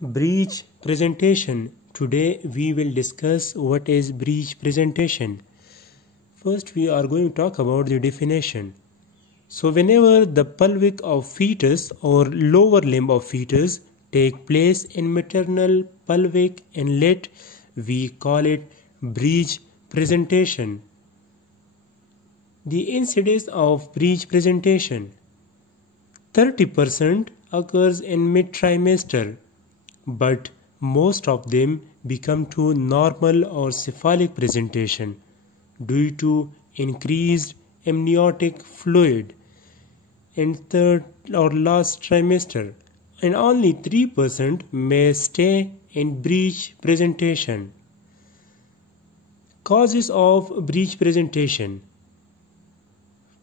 Breech presentation. Today we will discuss what is breech presentation. First we are going to talk about the definition. So whenever the pelvic of fetus or lower limb of fetus take place in maternal pelvic inlet, we call it breech presentation. The incidence of breech presentation 30% occurs in mid-trimester, but most of them become to normal or cephalic presentation due to increased amniotic fluid in third or last trimester, and only 3% may stay in breech presentation. Causes of breech presentation: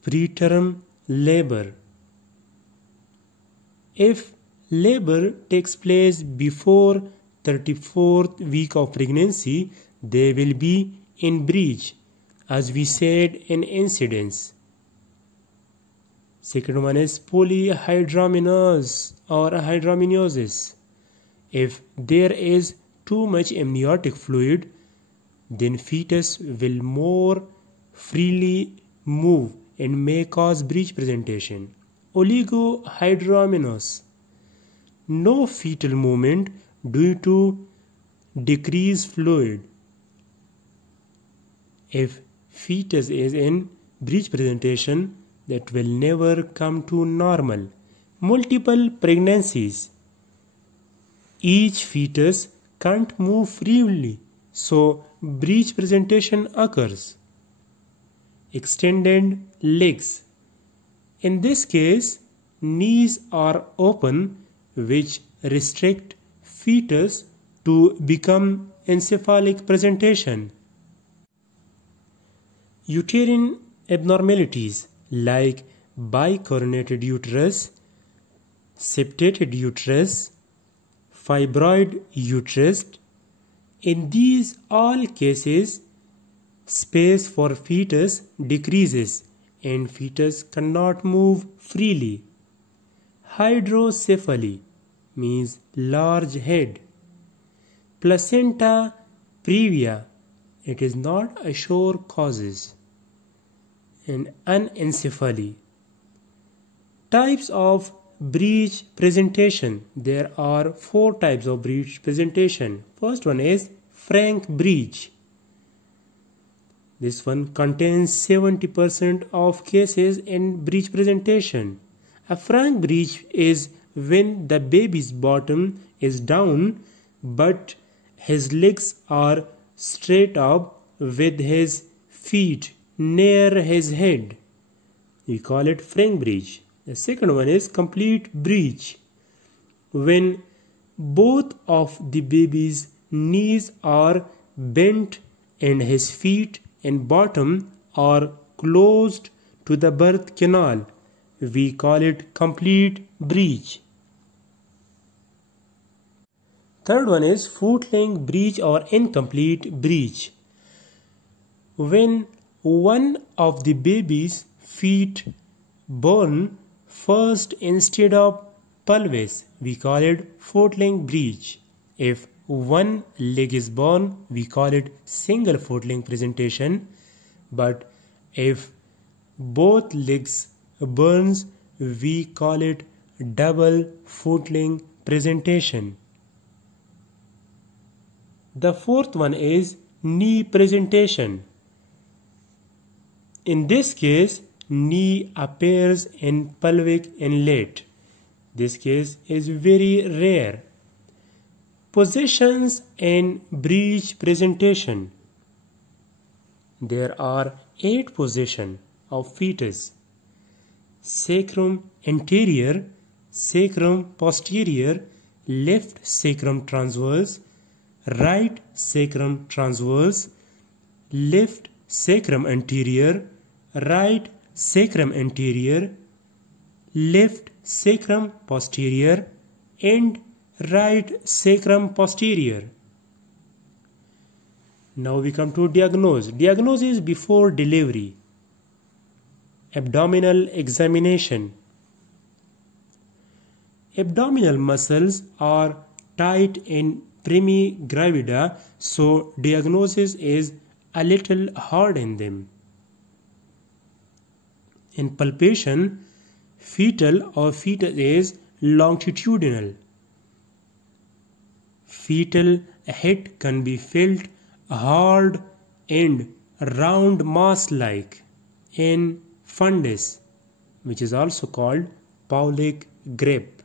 preterm labor. If labor takes place before 34th week of pregnancy, they will be in breech, as we said in incidence. Second one is polyhydramnios or hydramniosis. If there is too much amniotic fluid, then fetus will more freely move and may cause breech presentation. Oligohydramnios, no fetal movement due to decreased fluid. If fetus is in breech presentation, that will never come to normal. Multiple pregnancies. Each fetus can't move freely, so breech presentation occurs. Extended legs. In this case, knees are open, which restrict fetus to become encephalic presentation. Uterine abnormalities like bicoronated uterus, septated uterus, fibroid uterus. In these all cases, space for fetus decreases and fetus cannot move freely. Hydrocephaly means large head. Placenta previa, it is not a sure causes. And anencephaly. Types of breech presentation. There are 4 types of breech presentation. First one is frank breech. This one contains 70% of cases in breech presentation. A frank breech is when the baby's bottom is down but his legs are straight up with his feet near his head. We call it frank breech. The second one is complete breech, when both of the baby's knees are bent and his feet and bottom are closed to the birth canal. We call it complete breech. Third one is foot-length breech or incomplete breech, when one of the baby's feet burn first instead of pelvis. We call it foot-length breech. If one leg is born, we call it single foot-length presentation. But if both legs burns, we call it double foot-length presentation. The fourth one is knee presentation. In this case, knee appears in pelvic inlet. This case is very rare. Positions in breech presentation. There are 8 positions of fetus: sacrum anterior, sacrum posterior, left sacrum transverse, right sacrum transverse, left sacrum anterior, right sacrum anterior, left sacrum posterior, and right sacrum posterior. Now we come to diagnosis. Diagnosis before delivery. Abdominal examination. Abdominal muscles are tight in primigravida, so diagnosis is a little hard in them. In palpation, fetal or fetus is longitudinal. Fetal head can be felt hard and round mass-like in fundus, which is also called Paulic grape.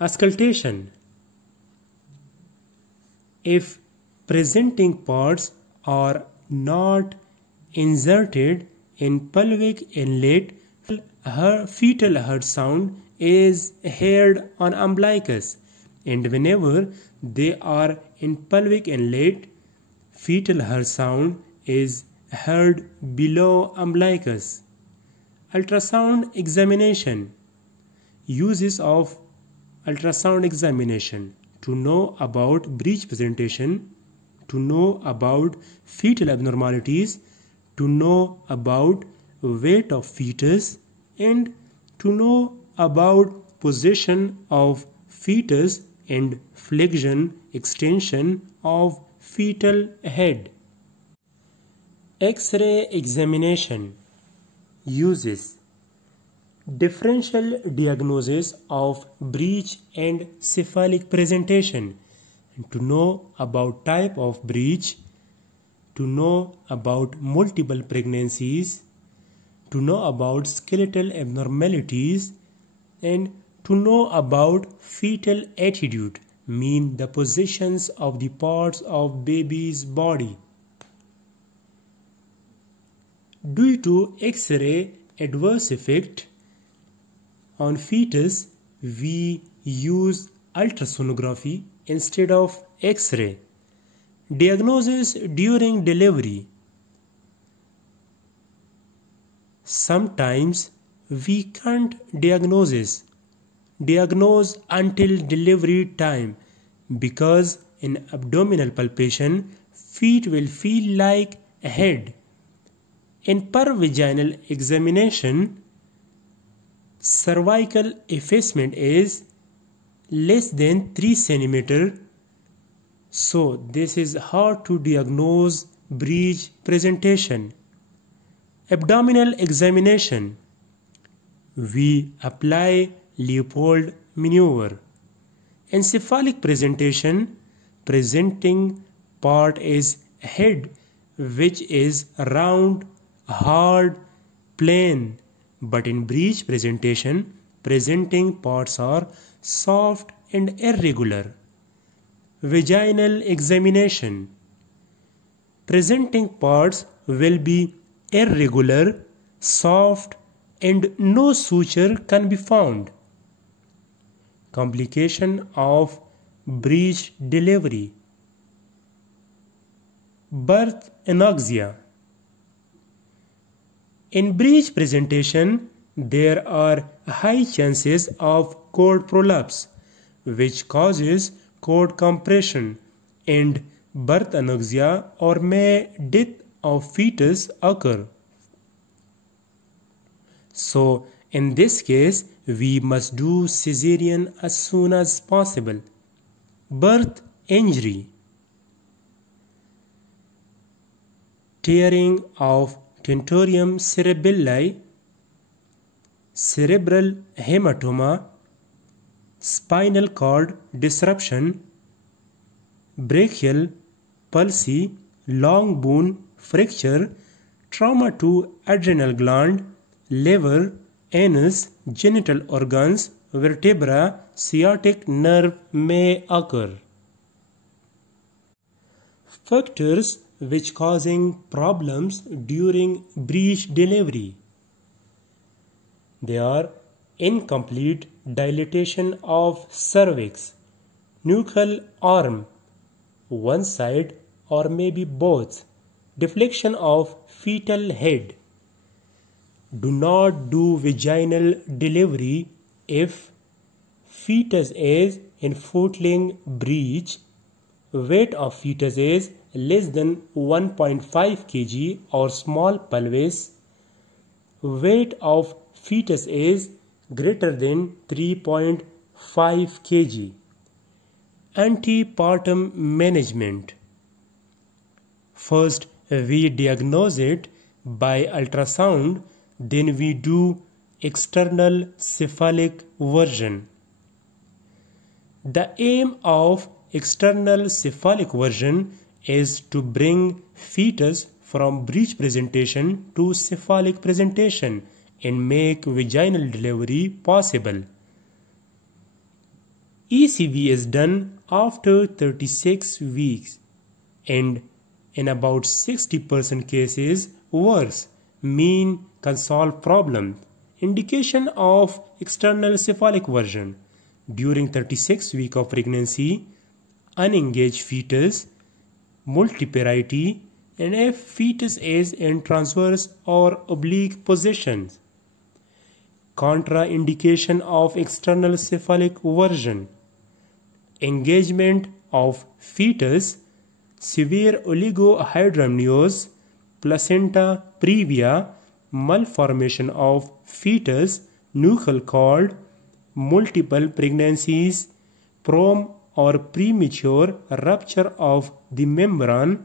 Auscultation. If presenting parts are not inserted in pelvic inlet, fetal heart sound is heard on umbilicus, and whenever they are in pelvic inlet, fetal heart sound is heard below umbilicus. Ultrasound examination. Uses of ultrasound examination: to know about breech presentation, to know about fetal abnormalities, to know about weight of fetus, and to know about position of fetus and flexion extension of fetal head. X-ray examination. Uses: differential diagnosis of breech and cephalic presentation, to know about type of breech, to know about multiple pregnancies, to know about skeletal abnormalities, and to know about fetal attitude, mean the positions of the parts of baby's body. Due to X-ray adverse effect on fetus, we use ultrasonography instead of X-ray. Diagnosis during delivery. Sometimes we can't diagnose until delivery time, because in abdominal palpation, feet will feel like a head. In pervaginal examination, cervical effacement is less than 3 cm, so this is hard to diagnose breech presentation. Abdominal examination. We apply Leopold maneuver. In cephalic presentation, presenting part is head, which is round, hard, plain, but in breech presentation, presenting parts are soft and irregular. Vaginal examination. Presenting parts will be irregular, soft, and no suture can be found. Complication of breech delivery. Birth anoxia. In breech presentation, there are high chances of cord prolapse, which causes cord compression, and birth anoxia or may death of fetus occur. So, in this case, we must do cesarean as soon as possible. Birth injury. Tearing of tentorium cerebelli, cerebral hematoma, spinal cord disruption, brachial palsy, long bone fracture, trauma to adrenal gland, liver, anus, genital organs, vertebra, sciatic nerve may occur. Factors which causing problems during breech delivery. They are incomplete dilatation of cervix, nuchal arm, one side or maybe both, deflection of fetal head. Do not do vaginal delivery if fetus is in footling breech, weight of fetus is less than 1.5 kg or small pelvis, weight of fetus is greater than 3.5 5 kg. Antepartum management. First, we diagnose it by ultrasound, then we do external cephalic version. The aim of external cephalic version is to bring fetus from breech presentation to cephalic presentation and make vaginal delivery possible. ECV is done after 36 weeks and in about 60% cases works, mean can solve problem. Indication of external cephalic version. During 36 weeks of pregnancy, unengaged fetus, multiparity, and if fetus is in transverse or oblique positions. Contraindication of external cephalic version. Engagement of fetus, severe oligohydramnios, placenta previa, malformation of fetus, nuchal cord, multiple pregnancies, prom or premature rupture of the membrane,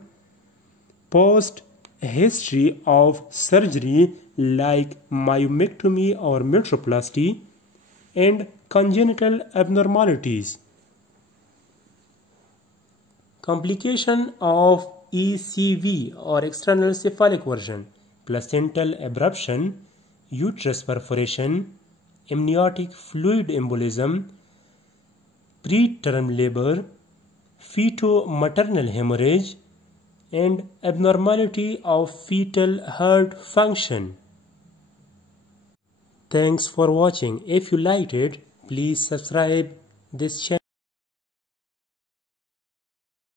post history of surgery like myomectomy or metroplasty, and congenital abnormalities. Complication of ECV or external cephalic version: placental abruption, uterus perforation, amniotic fluid embolism, preterm labor, feto-maternal hemorrhage, and abnormality of fetal heart function. Thanks for watching. If you liked it, please subscribe this channel.